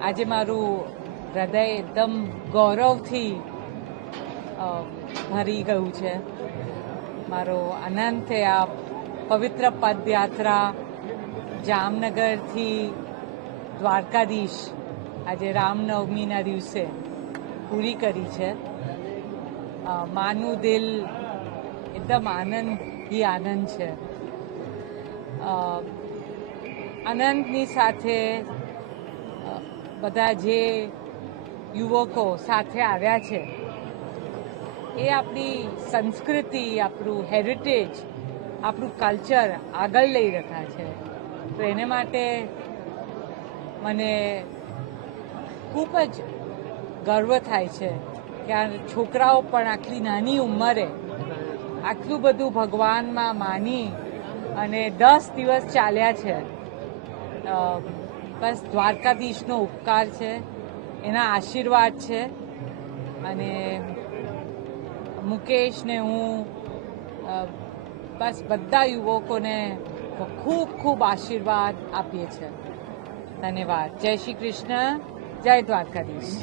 આજે મારું હૃદય એકદમ ગૌરવથી ભરી ગયું છે. મારો આનંદ છે આ પવિત્ર પદયાત્રા જામનગરથી દ્વારકાધીશ આજે રામનવમીના દિવસે પૂરી કરી છે. માનું દિલ એકદમ આનંદથી આનંદ છે. આનંદની સાથે બધા જે યુવકો સાથે આવ્યા છે એ આપણી સંસ્કૃતિ, આપણું હેરિટેજ, આપણું કલ્ચર આગળ લઈ રહ્યા છે. તો એને માટે મને ખૂબ જ ગર્વ થાય છે કે આ છોકરાઓ પણ આટલી નાની ઉંમરે આટલું બધું ભગવાનમાં માની અને 10 દિવસ ચાલ્યા છે. બસ દ્વારકાધીશનો ઉપકાર છે, એના આશીર્વાદ છે. અને મુકેશને હું બસ બધા યુવકોને ખૂબ ખૂબ આશીર્વાદ આપીએ છીએ. ધન્યવાદ. જય શ્રી કૃષ્ણ, જય દ્વારકાધીશ.